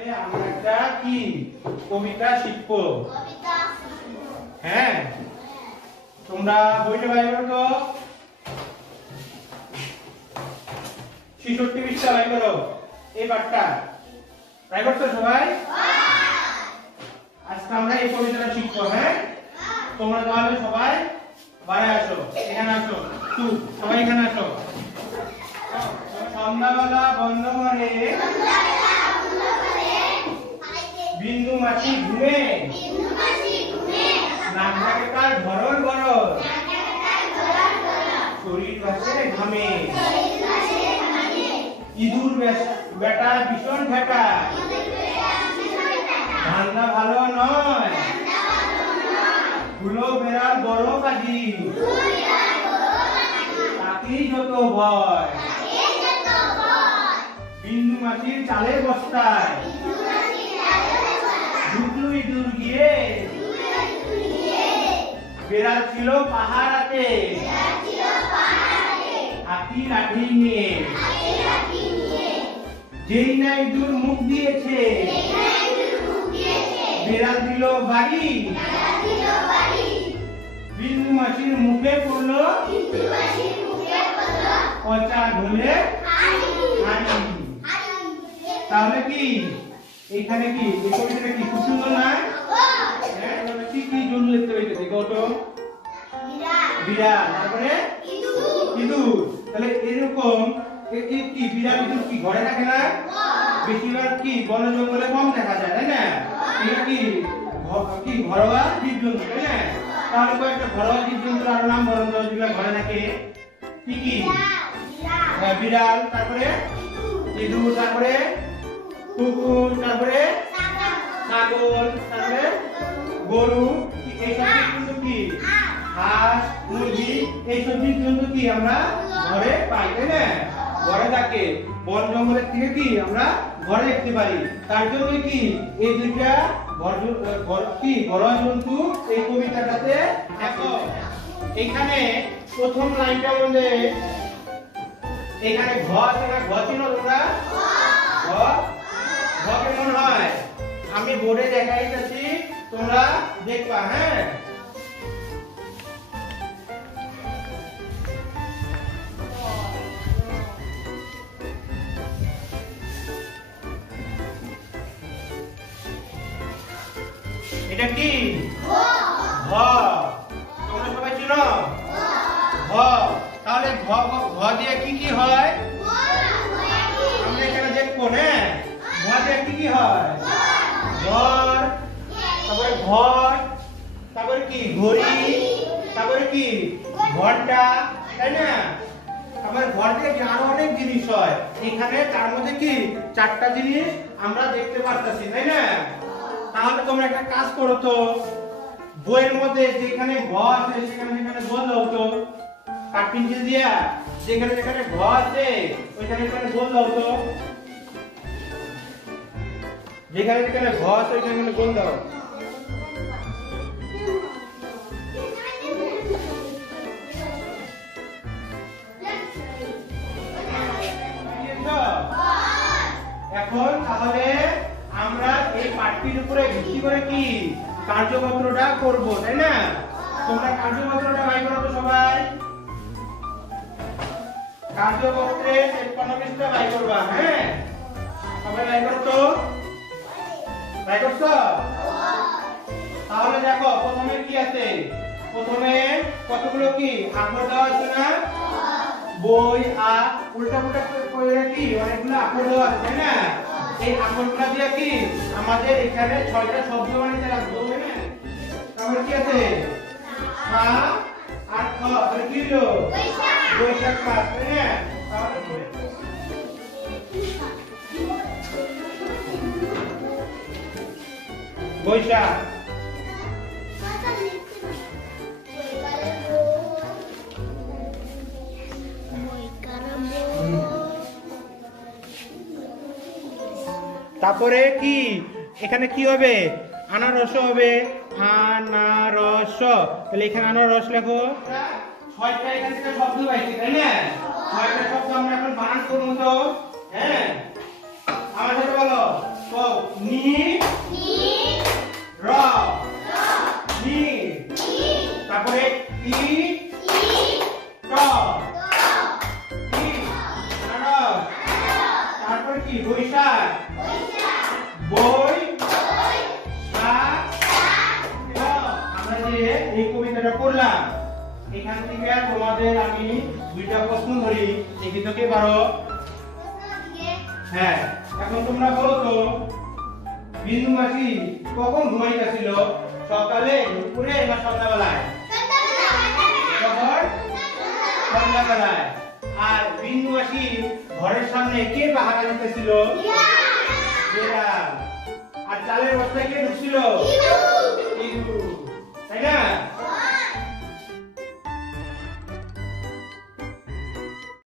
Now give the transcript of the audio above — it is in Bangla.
তাহলে আমরা একটা কি কবিতা শিখবো। হ্যাঁ, তোমরা বইটা বাই করো তো, 66 পৃষ্ঠা বাই করো। এই পাঠটা বাই করছো সবাই? আজকে আমরা এই কবিতাটা শিখবো। হ্যাঁ, তোমরা তাহলে সবাই বাইরে আসো, এখানে আসো, সবাই এখানে আসো। সন্ধ্যাবেলা বন্ধ করে বিন্দু মাছি ঘুমে, নাক ডাকে তার ঘরর ঘরর, শরীর ভাসে ঘামে, ইঁদুর বেটা ভীষণ ঠেকা, ধান্দা ভালো নয়, ধুলো বেড়াল বড় কাজী, তাকেই যত ভয়, বিন্দু মাছির চালের বস্তায় ঢুকলো ইঁদুর গিয়ে, বেড়াল ছিল পাহাড়াতে হাতি লাঠি নিয়ে, যেই না ইঁদুর মুখ দিয়েছে বেড়াল দিল বাড়ি, বিন্দু মাছির মুখে পড়লো পচা ঢোলে হাড়ি। তাহলে কি এইখানে কি এই কবিতাটা কি খুব সুন্দর না? হ্যাঁ, তাহলে কি কি জোর লিখতে হইছে দেখো তো। বিড়াল, তারপরে ইঁদুর। তাহলে এরকম কি বিড়াল ইঁদুর কি ঘরে থাকে না? বেশিরভাগ কি বন জঙ্গলে কম দেখা যায়, তাই না? এটা কি ঘরোয়া জীবজন্তু, তাই না? তাহলে কয়েকটা ঘরোয়া জীবজন্তুর আরো নাম বলুন তো, যেগুলো ঘরে থাকে। কি কি? বিড়াল, তারপরে ইঁদুর, তারপরে কুকুর, তারপরে ছাগল, তারপরে গরু। এইসব জীবজন্তু কি? হাঁস, মুরগি, এইসব জীবজন্তু কি আমরা ঘরে পাই, তাই না? ঘরে থাকে। বন জঙ্গলের থেকে কি আমরা ঘরে দেখতে পারি। তার জন্য কি এই দুইটা ঘরোয়া জন্তু এই কবিতাটাতে দেখো। এখানে প্রথম লাইনটা মধ্যে এখানে ঘ আছে না? ঘ চিনো তোমরা? ঘ কেমন হয় আমি বোর্ডে দেখাই যাচ্ছি, তোমরা দেখবা। হ্যাঁ, এটা কি? ঘ। তোমরা সবাই চিনো ঘ? তাহলে ঘ দিয়ে কি কি হয় আমরা এখানে দেখবো না। ঘ দিয়ে কি কি হয়? ঘর, তারপরে ঘর, তারপরে কি ঘড়ি, তারপরে কি ঘন্টা, তাই না? আমার ঘর থেকে আরো অনেক জিনিস হয় এখানে। তার মধ্যে কি 4টা জিনিস আমরা দেখতে পারতেছি, তাই না? তাহলে তোমরা একটা কাজ করো তো, বইয়ের মধ্যে যেখানে ঘ আছে সেখানে সেখানে গোল দাও তো, কাঠ পেন্সিল দিয়া যেখানে যেখানে ঘ আছে ওইখানে সেখানে গোল দাও তো, যেখানে যেখানে ঘ আছে ওইখানে গোল দাও। এখন তাহলে আমরা এই পাঠটির উপরে ভিত্তি করে কি কার্যপত্রটা করব, তাই না? তোমরা কার্যপত্রটা বাই করো তো সবাই। কার্যপত্রে 53 পৃষ্ঠা বাই করবা। হ্যাঁ, সবাই বাই করো তো। বাই করছো? তাহলে দেখো প্রথমে কি আছে? প্রথমে কতগুলো কি আখর দেওয়া আছে না? বই আ উল্টা পুল্টা করে কি অনেকগুলো আখর দেওয়া আছে, তাই না? এই আখরগুলো দিয়ে কি আমাদের এখানে 6টা শব্দ বানাইতে লাগবে, তাই না? তারপরে কি আছে? আ আর খ, তাহলে কি হলো? বৈশাখ মাস, তাই না? তাহলে বৈশাখ। তারপরে কি এখানে কি হবে? আনারস হবে, আনারস। তাহলে এখানে আনারস লেখো। 6টা এখান থেকে শব্দ পাইছি, তাই না? 6টা শব্দ আমরা এখন বানান করব তো। হ্যাঁ, আমার সাথে বলো। নি র নি তারপরে ই ট ই আনারস তারপরে কি বৈশাখ বই আমরা যে এই কবিতাটা পড়লাম এখান থেকে তোমাদের আমি দুইটা প্রশ্ন ধরি লিখিত কে পারো হ্যাঁ এখন তোমরা বলো তো বিন্দু মাসি কখন ঘুমাইতেছিল সকালে দুপুরে না সন্ধ্যাবেলায় সন্ধ্যাবেলায় আর বিন্দু মাসি ঘরের সামনে কে পাহারা দিতেছিল বিড়াল আর চালের বস্তায় কে ঢুকছিল